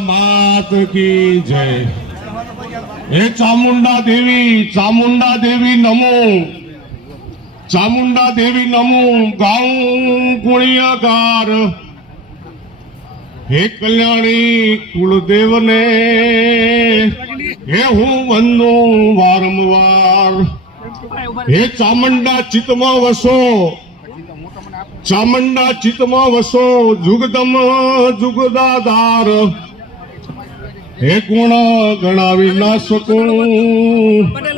मात की जय। हे चामुंडा देवी नमो, चामुंडा देवी नमो। गाऊं गुणियागार हे कल्याणी कुलदेव ने, हे हूँ वंदू वारंवार। हे चामुंडा चित्तमा वसो, चामुंडा चित्तमा वसो, जुगदम जुगदाधार। हे गुण गणावी ना सकूं,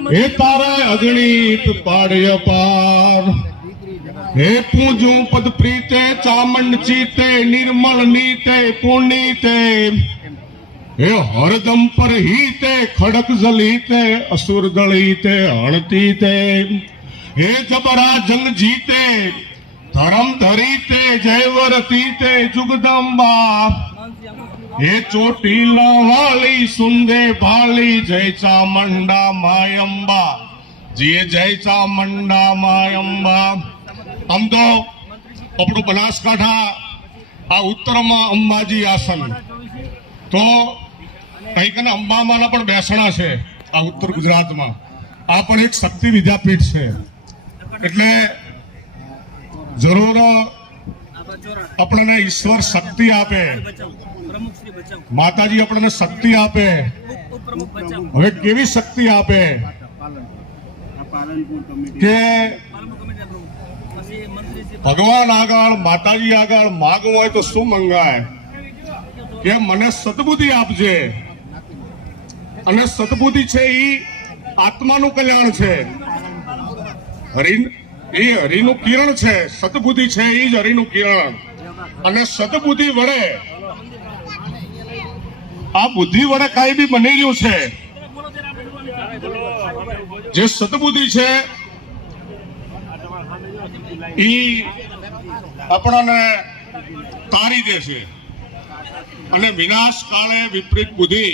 हे तारे अगणित पाड़े पार। हे पूजू पद प्रीते चामुंड चीते, निर्मल नीते पुनीते। हे हरदम पर हीते, खड़क जलीते, असुर दलीते हणतीते। हे जबरा जंग जीते, धर्म धरीते, जयवरतीते जुगदम्बा। हे ચોટીલા વાલી સુંદે ભાલી, જય ચામુંડા માયંબા, જીએ જય ચામુંડા માયંબા। આમ તો આપણું બનાસકાંઠા આ ઉત્તરમાં અંબાજી આસન, તો કંઈક ને અંબામાના પણ બેસણા છે આ ઉત્તર ગુજરાતમાં। આ પણ એક શક્તિ વિદ્યાપીઠ છે, એટલે જરૂર આપણને ઈશ્વર શક્તિ આપે, માતાજી આપણને શક્તિ આપે। હવે કેવી શક્તિ આપે કે ભગવાન આગળ, માતાજી આગળ માગવું હોય તો શું મંગાય કે મને સદબુદ્ધિ આપજે। અને સદબુદ્ધિ છે એ આત્માનું કલ્યાણ છે, હરિનું કિરણ છે। સદબુદ્ધિ છે એ જ હરિનું કિરણ। અને સદબુદ્ધિ વડે, આ બુદ્ધિ વડે કઈ બી બની રહ્યું છે, જે સદબુદ્ધિ છે એ આપણને તારી દે છે। અને વિનાશ કાળે વિપરીત બુદ્ધિ,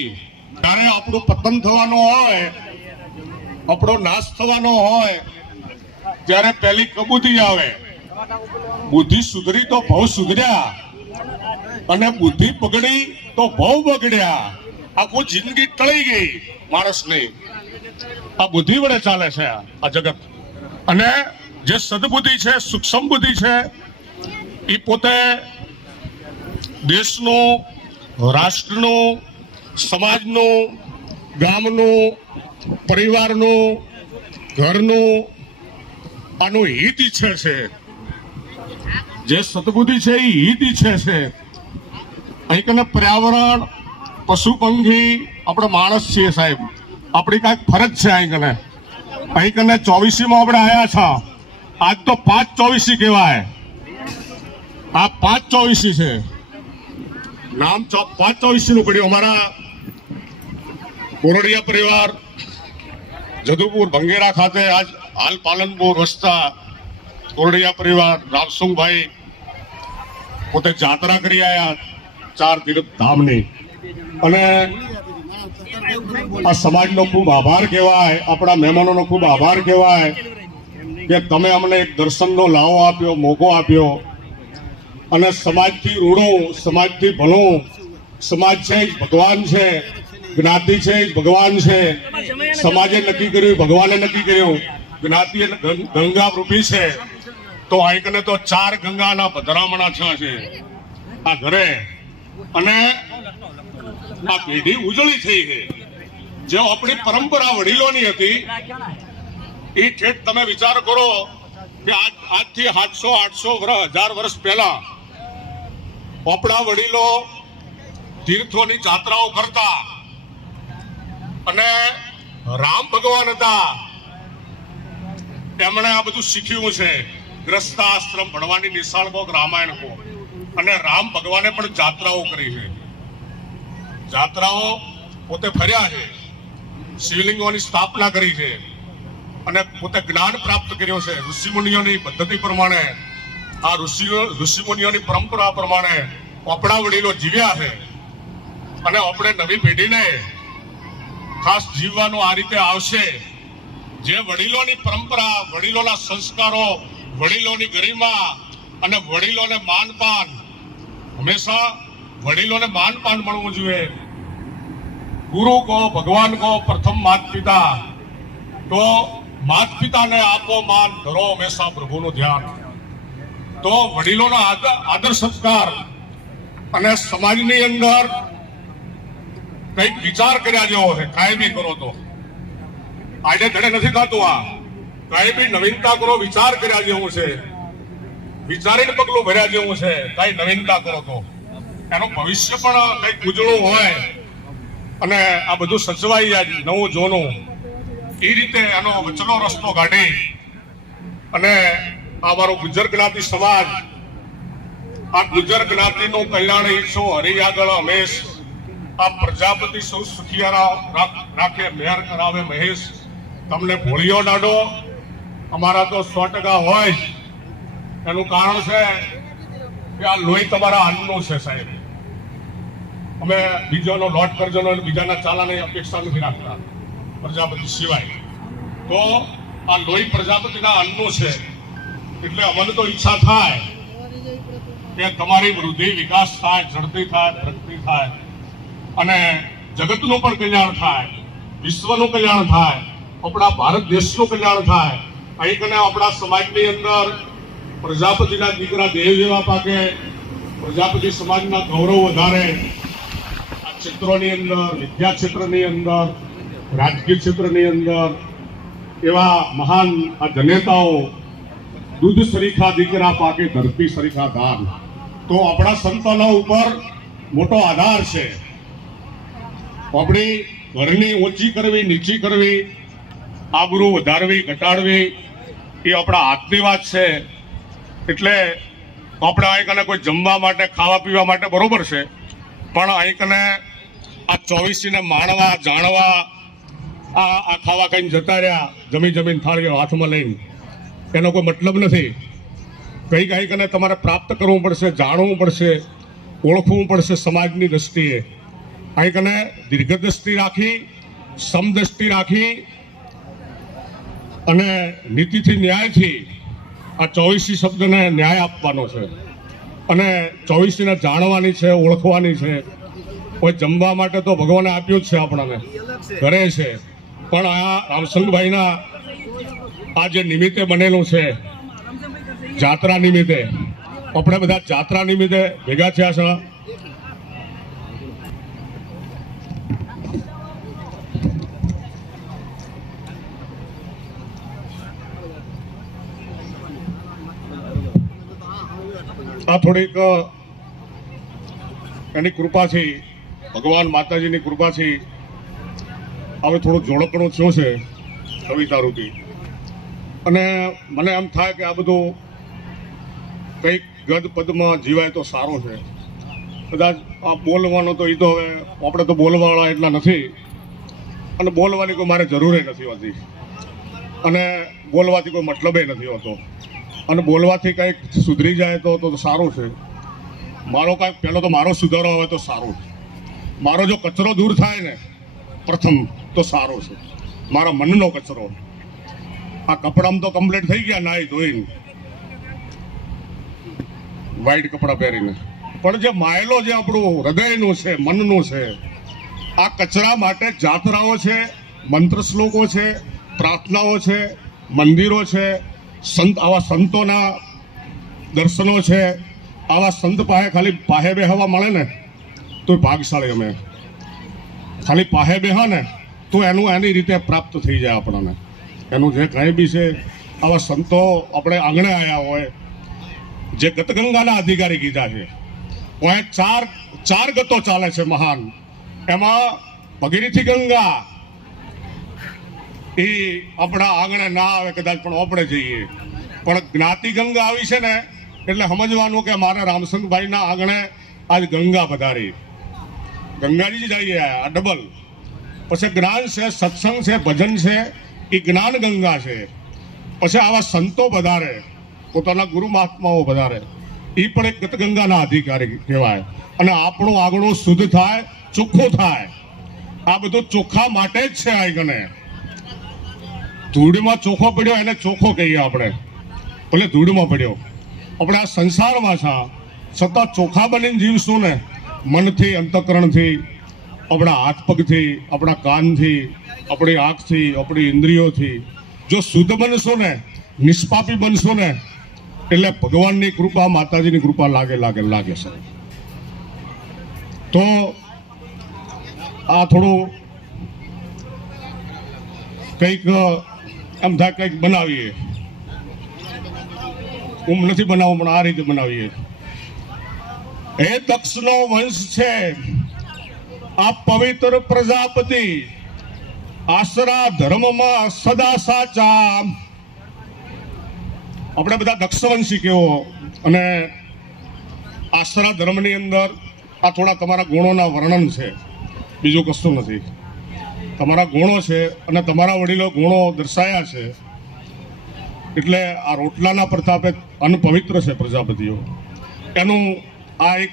જ્યારે આપણું પતન થવાનો હોય, આપણો નાશ થવાનો હોય, ત્યારે પહેલી કબૂતી આવે। બુદ્ધિ સુધરી તો ભવ સુધર્યા, અને બુદ્ધિ બગડી તો ભવ બગડ્યા। આખું જિંદગી ટળી ગઈ માણસની। આ બુદ્ધિ વડે ચાલે છે આ જગત। અને જે સદબુદ્ધિ છે, સૂક્ષ્મ બુદ્ધિ છે, એ પોતે દેશનું, રાષ્ટ્રનું, સમાજનું, ગામનું, પરિવારનું, ઘરનું આનું હિત ઈચ્છે છે। જે સદબુદ્ધિ છે એ હિત ઈચ્છે છે। અહીં કને પર્યાવરણ, પશુ પંખી, આપણે માણસ છીએ સાહેબ, આપણી કાંઈક ફરજ છે। અહીં કને 24માં આપણે આવ્યા છે। આજ તો 5/24 કહેવાય। આ 5/24 છે, નામ 5/24 નું પડ્યું। અમારા કોરડિયા પરિવાર જદુપુર ભંગેરા ખાતે આજ હાલ પાલનપુર વસતા કોરડિયા પરિવાર રામસુંગભાઈ પોતે જાત્રા કરી આવ્યા 4 તીર્થ ધામની। અને આ સમાજનો ખૂબ આભાર કહેવાય, આપણા મહેમાનોનો ખૂબ આભાર કહેવાય કે તમે અમને એક દર્શનનો લાવો આપ્યો, મોકો આપ્યો। અને સમાજથી રૂડું, સમાજથી ભણું, સમાજ છે જ ભગવાન છે, જ્ઞાતિ છે જ ભગવાન છે। સમાજે નક્કી કર્યું, ભગવાને નક્કી કર્યું, જ્ઞાતિ ગંગા રૂપી છે। તો અહીં કને તો 4 ગંગાના પધરામણા છે આ ઘરે। અને આ પેઢી ઉજળી થઈ ગઈ। જે આપણી પરંપરા વડીલોની હતી એ ઠેઠ તમે વિચાર કરો કે આજથી 700-800 વર્ષ, 1000 વર્ષ પહેલા આપણા વડીલો તીર્થોની જાત્રાઓ કરતા। અને રામ ભગવાન હતા, તેમણે આ બધું શીખ્યું છે। ગ્રસ્તાશ્રમ ભણવાની નિશાળ કોક રામાયણ કો। અને રામ ભગવાને પણ જાત્રાઓ કરી છે, જાત્રાઓ પોતે ફર્યા છે, શિવલિંગોની સ્થાપના કરી છે, અને પોતે જ્ઞાન પ્રાપ્ત કર્યો છે। ઋષિમુનિઓની પદ્ધતિ પ્રમાણે, આ ઋષિમુનિઓની પરંપરા પ્રમાણે આપણા વડીલો જીવ્યા છે। અને આપણે નવી પેઢીને ખાસ જીવવાનું આ રીતે આવશે। જે વડીલોની પરંપરા, વડીલોના સંસ્કારો, વડીલોની ગરિમા અને વડીલોને માનપાન હંમેશા વડીલોને માન પાન મળવું જોઈએ. ગુરુ કહો, ભગવાન કહો, પ્રથમ માત પિતા. તો માત પિતાને આપો માન, ધરો હંમેશા પ્રભુનું ધ્યાન. તો વડીલોનો આદર સત્કાર અને સમાજની અંદર કંઈક વિચાર કર્યા જેવો છે. કાયમી કરો તો આડે ધડે નથી થતું. આ કાયમી નવીનતા કરો, વિચાર કર્યા જેવું છે, વિચારીને પગલું ભર્યા જેવું છે. કઈ નવીનતા કરો તો એનું ભવિષ્ય પણ કઈક ઉજળું હોય અને આ બધું સચવાઈ જાય નવું જોનું. એ રીતે એનો વચલો રસ્તો કાઢી અને અમારો ગુજર જ્ઞાતિ સમાજ, આ ગુજર જ્ઞાતિનું કલ્યાણ ઈચ્છો હરિ આગળ હંમેશ. આ પ્રજાપતિ સૌ સુખિયારા રાખે, મેર કરાવે મહેશ. તમને ભોળિયો દાડો અમારા તો 100% હોય. એનું કારણ છે કે આ લોહી તમારા અન્નનું છે સાહેબ. અમે બીજાનો લોટ કરજોનો અને બીજાના ચાલાની અપેક્ષા નથી રાખતા પ્રજાપતિ સિવાય. તો આ લોહી પ્રજાપતિના અન્નનું છે. એટલે અમને તો ઈચ્છા થાય કે તમારી વૃદ્ધિ, વિકાસ થાય, ઝડપી થાય, પ્રગતિ થાય અને જગતનું પણ કલ્યાણ થાય, વિશ્વનું કલ્યાણ થાય, આપણા ભારત દેશનું કલ્યાણ થાય. અહીં કને આપણા સમાજની અંદર પ્રજાપતિના દીકરા દેહ જેવા પાકે, પ્રજાપતિ સમાજના ગૌરવ વધારે. આ ક્ષેત્રોની અંદર, વિદ્યા ક્ષેત્રની અંદર, રાજકીય ક્ષેત્રની અંદર એવા મહાન આ જનેતાઓ દૂધ સરીખા દીકરા પાકે, ધરતી સરીખા દાન. તો આપણા સંતાનો ઉપર મોટો આધાર છે. આપણી ઘરની ઊંચી કરવી, નીચી કરવી, આબરૂ વધારવી, ઘટાડવી એ આપણા હાથની વાત છે. એટલે આપણે અહીં કને કોઈ જમવા માટે, ખાવા પીવા માટે બરોબર છે, પણ અહીં કને આ 24ને માણવા, જાણવા, આ ખાવા કઈ જતા રહ્યા જમીન થાળીઓ હાથમાં લઈને, એનો કોઈ મતલબ નથી. કઈ કને તમારે પ્રાપ્ત કરવું પડશે, જાણવું પડશે, ઓળખવું પડશે સમાજની દ્રષ્ટિએ. અહીં કને દીર્ઘદ્રષ્ટિ રાખી, સમદ્રષ્ટિ રાખી અને નીતિથી, ન્યાયથી આ 24 શબ્દને ન્યાય આપવાનો છે અને 24ને જાણવાની છે, ઓળખવાની છે. કોઈ જમવા માટે તો ભગવાને આપ્યું જ છે, આપણને ઘરે છે, પણ આ રામસંગભાઈના આ જે નિમિત્તે બનેલું છે, જાત્રા નિમિત્તે, આપણે બધા જાત્રા નિમિત્તે ભેગા થયા છે. આ થોડીક એની કૃપાથી, ભગવાન માતાજીની કૃપાથી હવે થોડું જોડકણું થયું છે કવિતા રૂપી. અને મને એમ થાય કે આ બધું કંઈક ગદ પદમાં જીવાય તો સારું છે. કદાચ આ બોલવાનો તો એ તો હવે આપણે તો બોલવાવાળા એટલા નથી અને બોલવાની કોઈ મારે જરૂર નથી હોતી અને બોલવાથી કોઈ મતલબ નથી હોતો. અને બોલવાથી કંઈક સુધરી જાય તો સારું છે. મારો કાંઈક પહેલો તો મારો સુધારો આવે તો સારું. મારો જો કચરો દૂર થાય ને પ્રથમ તો સારો છે, મારા મનનો કચરો. આ કપડામાં તો કમ્પ્લીટ થઈ ગયા નાઈ ધોઈને, વ્હાઈટ કપડાં પહેરીને, પણ જે માયલો જે આપણું હૃદયનું છે, મનનું છે, આ કચરા માટે જાત્રાઓ છે, મંત્ર શ્લોકો છે, પ્રાર્થનાઓ છે, મંદિરો છે, આવા સંતોના દર્શનો છે. આવા સંત પાસે ખાલી પાહે બેહવા મળે ને તો ભાગશાળી. અમે ખાલી પાહે બેહા ને તો એની રીતે પ્રાપ્ત થઈ જાય આપણને. એનું જે કંઈ બી છે, આવા સંતો આપણે આંગણે આવ્યા હોય, જે ગતગંગાના અધિકારી કીધા છે. ચાર ગતો ચાલે છે મહાન. એમાં ભગીરથી ગંગા એ આપણા આંગણે ના આવે કદાચ, પણ આપણે જઈએ. પણ જ્ઞાતિ ગંગા આવી છે ને એટલે સમજવાનું કે મારા રામસંગભાઈના આંગણે આજ ગંગા પધારી. ગંગાજી જઈએ આ ડબલ. પછી જ્ઞાન છે, સત્સંગ છે, ભજન છે, એ જ્ઞાન ગંગા છે. પછી આવા સંતો પધારે, પોતાના ગુરુ મહાત્માઓ પધારે, એ પણ એક ગતગંગાના અધિકારી કહેવાય. અને આપણું આગળું શુદ્ધ થાય, ચોખ્ખું થાય. આ બધું ચોખ્ખા માટે જ છે. આગને ધૂળમાં ચોખ્ખો પડ્યો એને ચોખ્ખો કહીએ આપણે, ભલે ધૂળમાં પડ્યો. આપણે આ સંસારમાં છે, છતાં ચોખ્ખા બનીને જીવશું ને મનથી, અંતઃકરણથી, આપણા હાથ પગથી, આપણા કાનથી, આપણી આંખથી, આપણી ઇન્દ્રિયોથી જો શુદ્ધ બનશો ને, નિષ્પાપી બનશો ને, એટલે ભગવાનની કૃપા, માતાજીની કૃપા લાગે છે. તો આ થોડું કંઈક એમ થાય કંઈક બનાવીએ. હું નથી બનાવું પણ આ રીતે બનાવીએ. એ દક્ષનો વંશ છે આ પવિત્ર પ્રજાપતિ, આશરા ધર્મમાં સદા સાચા. આપણે બધા દક્ષવંશી કેવો અને આશરા ધર્મની અંદર આ થોડા તમારા ગુણોના વર્ણન છે, બીજું કશું નથી. તમારા ગુણો છે અને તમારા વડીલો ગુણો દર્શાયા છે. એટલે આ રોટલાના પ્રતાપે અનપવિત્ર છે પ્રજાપતિઓ, એનું આ એક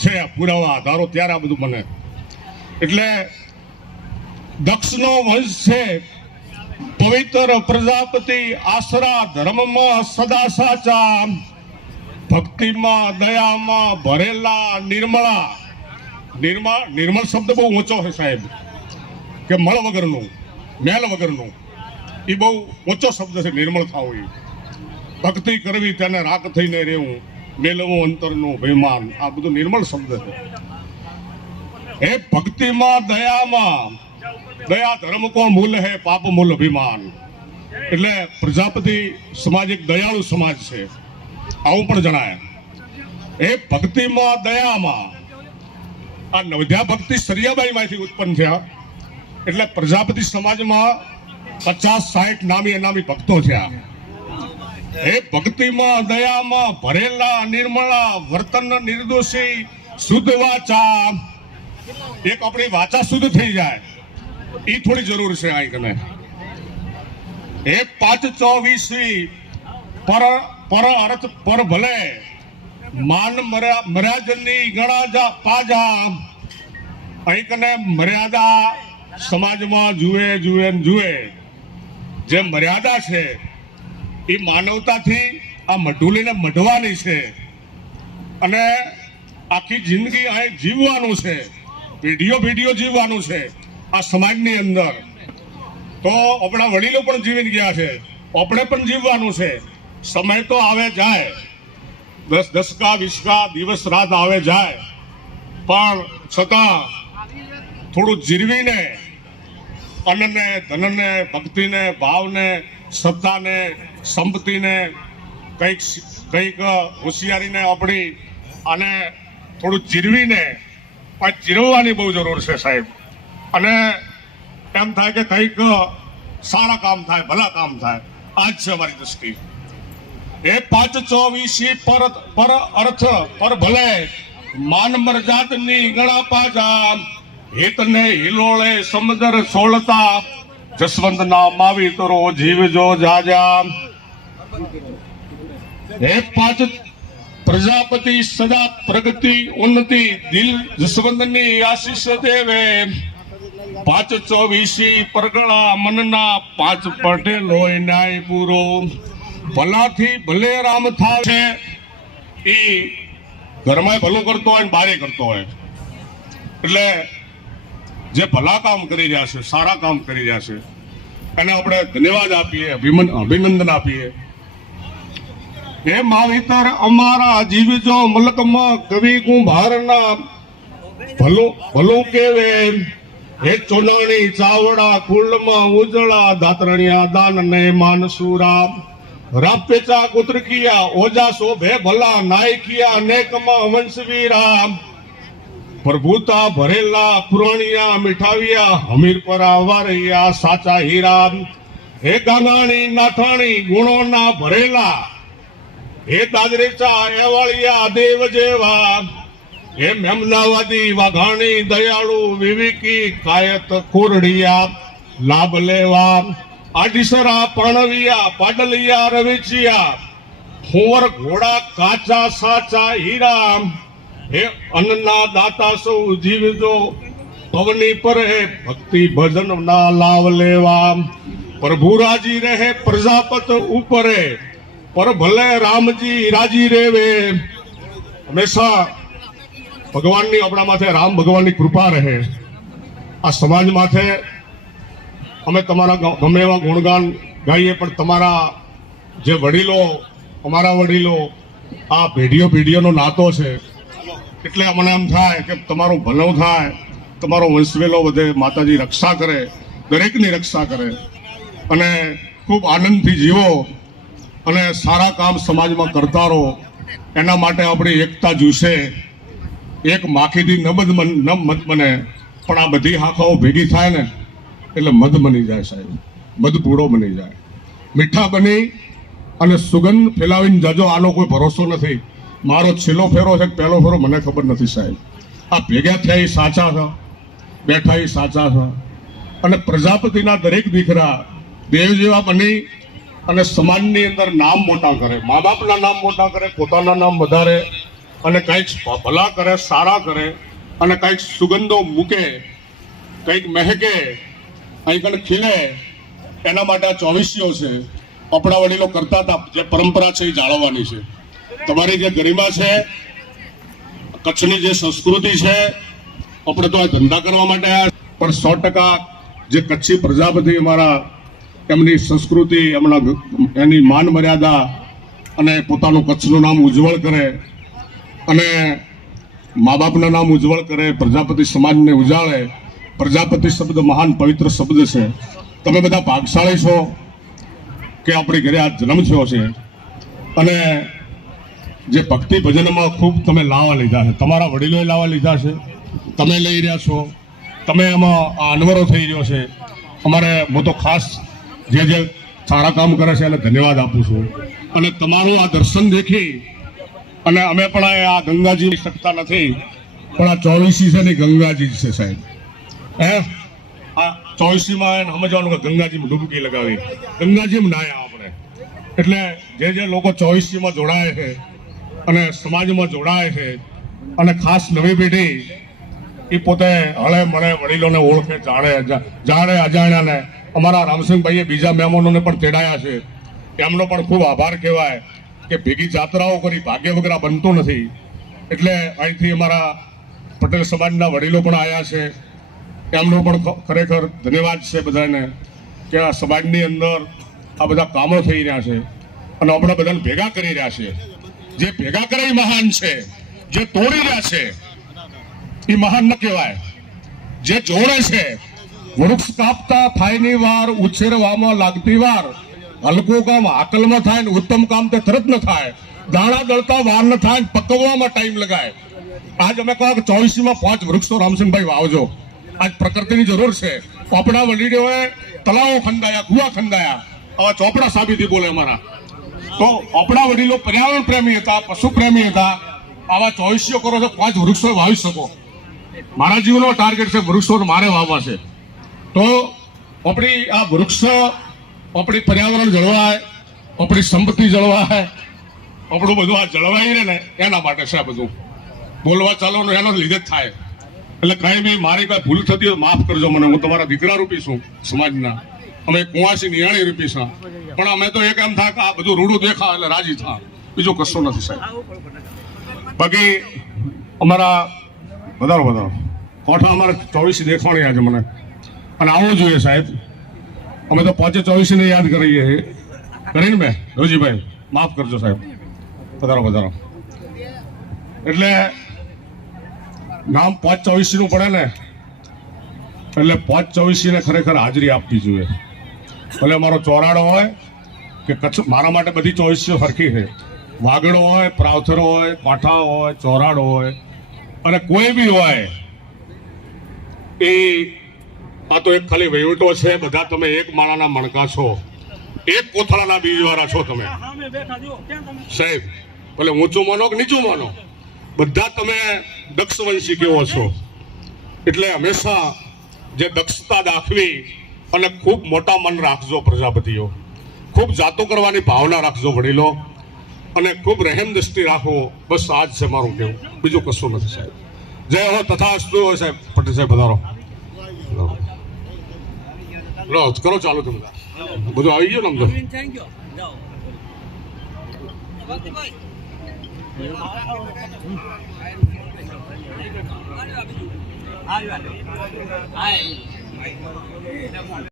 છે પુરાવા આધારો, ત્યારે આ બધું બને. એટલે દક્ષનો વંશ છે પવિત્ર પ્રજાપતિ, આશરા ધર્મમાં સદા સાચા, ભક્તિમાં દયામાં ભરેલા નિર્મળા. નિર્મળ શબ્દ બહુ ઊંચો છે સાહેબ, કે મળ વગરનું, મેલ વગરનું, એ બહુ ઊંચો શબ્દ છે. નિર્મળ થવું, એ ભક્તિ કરવી, તેને રાખ થઈને રહેવું, મેલવું અંતરનું ભયમાન, આ બધું નિર્મળ શબ્દ છે. એ ભક્તિમાં દયામાં, દયા ધર્મ કો મૂલ હે, પાપ મૂલ અભિમાન. એટલે પ્રજાપતિ સમાજ એક દયાળુ સમાજ છે, આવું પણ જણાય. એ ભક્તિમાં દયામાં, આ નવધ્યા ભક્તિ સરિયાબાઈ માંથી ઉત્પન્ન થયા. એટલે પ્રજાપતિ સમાજમાં 50-60 નામી અનામી ભક્તો થયા. એ ભક્તિમાં દયામાં ભરેલા નિર્મળા, વર્તન નિર્દોષી, શુદ્ધ વાચા. એક આપણી વાચા શુદ્ધ થઈ જાય, એ થોડી જરૂર છે. આ કને એ 5-24 પર અર્થ પર ભલે, માન મર્યાદની ગણા પાજા. અહીં કને મર્યાદા સમાજમાં જુએ જે મર્યાદા છે એ માનવતાથી આ મઢુલીને મઢવાની છે અને આખી જિંદગી અહીં જીવવાનું છે, પેઢીઓ જીવવાનું છે આ સમાજની અંદર. તો આપણા વડીલો પણ જીવીને ગયા છે, આપણે પણ જીવવાનું છે. સમય તો આવે જાય, 10-20 દિવસ રાત આવે જાય, પણ છતાં થોડું જીરવીને અન્નને, ધનને, ભક્તિને, ભાવને, શ્રદ્ધાને, સંપત્તિને, કંઈક હોશિયારીને આપણી અને થોડું જીરવીને પણ જીરવવાની બહુ જરૂર છે સાહેબ. અને એમ થાય કે કંઈક સારા કામ થાય, ભલા કામ થાય. આ જ છે અમારી દ્રષ્ટિ. એ 5-24 પર અર્થ પર ભલે, માન મર્યાદની ગણા પાજા. હિતને હિલોળે સમદર સોળતા, જસવંતના માવિતરો જીવજો જાજા. હે 5 પ્રજાપતિ સદા પ્રગતિ ઉન્નતિ, દિલ જસવંતની આશીષ દેવે. 5-24 પરગણા મનના, 5 પટેલો ન્યાય પૂરો. ભલાથી ભલે રામ થાય છે, એ ઘરમાં ભલું કરતો હોય ને બારે કરતો હોય. એટલે જે ભલા કામ કરી રહ્યા છે, સારા કામ કરી રહ્યા છે, એને આપણે ધન્યવાદ આપીએ, અભિનંદન આપીએ. હે માવિતર અમારા જીવજો મલકમાં, કવિ કુંભારના ભલું કેવે. હે ચોનાણી ચાવડા કુળમાં ઉજળા, દાતરણિયા દાન ને માનસુરા. રાપેચા કુતરકિયા ઓજા શોભે ભલા, નાયકિયા નેકમાં વંશવીરા. પ્રભુતા ભરેલા પુરાણિયા મીઠાવિયા, હમીરપરા વારૈયા સાચા હીરા. હે ગાંગાણી નાથાણી ગુણોના ભરેલા, હે દાદરેચા એવાળિયા દેવ જેવા. હે મેમનાવાદી વાઘાણી દયાળુ વિવેકી, કાયત કોરડિયા લાભ લેવા. આડીસરા પાણવિયા પાડલિયા રવેચિયા, હુંવર ઘોડા કાચા સાચા હીરા. હે અન્નના દાતા સૌ જીવજો પવની પર, હે ભક્તિ ભજન ના લાવ લેવા. પ્રભુ રાજી રહે પ્રજાપત ઉપરે, પર ભલે રામજી રાજી રેવે. હંમેશા ભગવાનની આપણા માથે રામ ભગવાનની કૃપા રહે. આ સમાજ માથે અમે તમારા ગમે એવા ગુણગાન ગાઈએ, પણ તમારા જે વડીલો, અમારા વડીલો, આ પેઢીઓનો નાતો છે, એટલે અમને એમ થાય કે તમારું ભલું થાય, તમારો વંશવેલો વધે, માતાજી રક્ષા કરે, દરેકની રક્ષા કરે અને ખૂબ આનંદથી જીવો અને સારા કામ સમાજમાં કરતા રહો. એના માટે આપણી એકતા જુશે. એક માખીથી ન મધ બને, પણ આ બધી શાખાઓ ભેગી થાય ને એટલે મધ બની જાય સાહેબ, મધ પૂડો બની જાય. મીઠા બની અને સુગંધ ફેલાવીને જજો, આનો કોઈ ભરોસો નથી. મારો છેલ્લો ફેરો છે કે પહેલો ફેરો મને ખબર નથી સાહેબ. આ ભેગા થયા એ સાચા છે, બેઠા એ સાચા છે. અને પ્રજાપતિના દરેક દીકરા દેવ જેવા બની અને સમાજની અંદર નામ મોટા કરે, મા બાપના નામ મોટા કરે, પોતાના નામ વધારે અને કંઈક ભલા કરે, સારા કરે અને કંઈક સુગંધો મૂકે, કંઈક મહેકે, કંઈક ખીલે. એના માટે આ ચોવીસીઓ છે. આપણા વડીલો કરતા હતા, જે પરંપરા છે એ જાળવવાની છે. તમારી જે ગરિમા છે, કચ્છની જે સંસ્કૃતિ છે, આપણે તો આ ધંધા કરવા માટે આવ્યા, પણ 100% જે કચ્છી પ્રજાપતિ અમારા, એમની સંસ્કૃતિ, એની માન મર્યાદા અને પોતાનું કચ્છનું નામ ઉજ્જવળ કરે અને મા બાપના નામ ઉજ્જવળ કરે, પ્રજાપતિ સમાજને ઉજાળે. પ્રજાપતિ શબ્દ મહાન પવિત્ર શબ્દ છે. તમે બધા ભાગશાળી છો કે આપણી ઘરે આ જન્મ થયો છે અને જે ભક્તિ ભજનમાં ખૂબ તમે લાવા લીધા છે, તમારા વડીલોએ લાવા લીધા છે, તમે લઈ રહ્યા છો, તમે એમાં આ અનવરો થઈ રહ્યો છે. અમારે હું તો ખાસ જે સારા કામ કરે છે એને ધન્યવાદ આપું છું. અને તમારું આ દર્શન દેખી અને અમે પણ આ ગંગાજી શકતા નથી, પણ આ 24 છે ને ગંગાજી છે સાહેબ. આ 24માં સમજવાનું કે ગંગાજીમાં ડૂબકી લગાવી, ગંગાજીમાં નાયા આપણે. એટલે જે લોકો 24માં જોડાય છે અને સમાજમાં જોડાય છે અને ખાસ નવી પેઢી એ પોતે હળે મળે, વડીલોને ઓળખે, જાણે અજાણ્યાને. અમારા રામસિંહભાઈએ બીજા મહેમાનોને પણ તેડાયા છે, એમનો પણ ખૂબ આભાર કહેવાય કે ભેગી જાત્રાઓ કરી, ભાગ્ય વગર આ બનતો નથી. એટલે અહીંથી અમારા પટેલ સમાજના વડીલો પણ આવ્યા છે, એમનો પણ ખરેખર ધન્યવાદ છે બધાને કે આ સમાજની અંદર આ બધા કામો થઈ રહ્યા છે અને આપણે બધાને ભેગા કરી રહ્યા છે. જે ભેગા કરે એ મહાન છે, જે તોડી રહ્યા છે એ મહાન ન કહેવાય. જે જોડે છે, વૃક્ષ કાપતા થાયની વાર, ઉછેરવામાં લાગતી વાર, હલકું કામ હાકલમાં થાય ને ઉત્તમ કામ તે તરત ન થાય, દાણા દળતા વાર ન થાય, પકવવામાં ટાઈમ લગાય. આજ અમે કહો કે 24માં 5 વૃક્ષો રામસિંહભાઈ વાવજો. આજ પ્રકૃતિની જરૂર છે. આપણા વડીલોએ તળાવો ખંદાયા, કુવા ખંદાયા, આવા ચોપડા સાબિતી બોલે અમારા. તો આપણા વડીલો પર્યાવરણ પ્રેમી હતા, પશુ પ્રેમી હતા. આવા 24 કરો તો 5 વૃક્ષો વાવી શકો. મારા જીવનો ટાર્ગેટ છે વૃક્ષો મારે વાવવા છે. તો આપણી આ વૃક્ષ, આપણી પર્યાવરણ જળવાય, આપણી સંપત્તિ જળવાય, આપણું બધું આ જળવાઈ રહે ને એના માટે છે. આ બધું બોલવા ચાલવાનું એના લીધે જ થાય. એટલે કાંઈ બી મારી કાંઈ ભૂલ થતી હોય માફ કરજો મને. હું તમારા દીકરા રૂપી છું સમાજના. અમે 89 રૂપી છે, પણ અમે તો એક એમ થાય કે આ બધું રૂડું દેખા એટલે રાજી થા, બીજું કશું નથી સાહેબ. બાકી અમારા વધારો કોઠા અમારે 24 દેખાણી આજે મને, અને આવવું જોઈએ સાહેબ. અમે તો 5-24 યાદ કરીએ કરીને મેં રોજીભાઈ માફ કરજો સાહેબ. વધારો એટલે નામ 5-24 પડે ને એટલે 5-24 ખરેખર હાજરી આપવી જોઈએ. ભલે મારો ચોરાડો હોય કે કચ્છ, મારા માટે બધી 24 સરખી છે. વાગડો હોય, પ્રાવથરો હોય, પાઠા હોય, ચોરાડો હોય અને કોઈ બી હોય, એ આ તો એક ખાલી વહીવટો છે. બધા તમે એક માળાના મણકા છો, એક કોથળાના બીજવાળા છો તમે સાહેબ. ભલે ઊંચું માનો કે નીચું માનો, બધા તમે દક્ષવંશી કેવો છો. એટલે હંમેશા જે દક્ષતા દાખવી અને ખૂબ મોટા મન રાખજો પ્રજાપતિઓ, ખૂબ જાતો કરવાની ભાવના રાખજો વડીલો, અને ખૂબ રહેમ દ્રષ્ટિ રાખો. બસ આ જ છે મારું કહેવું, બીજું કશું નથી સાહેબ. જય હો તથાસ્તુ સાહેબ. પટેલ સાહેબ વધારો કરો, ચાલો તમે બધું આવી ગયું ને આમ તો. હા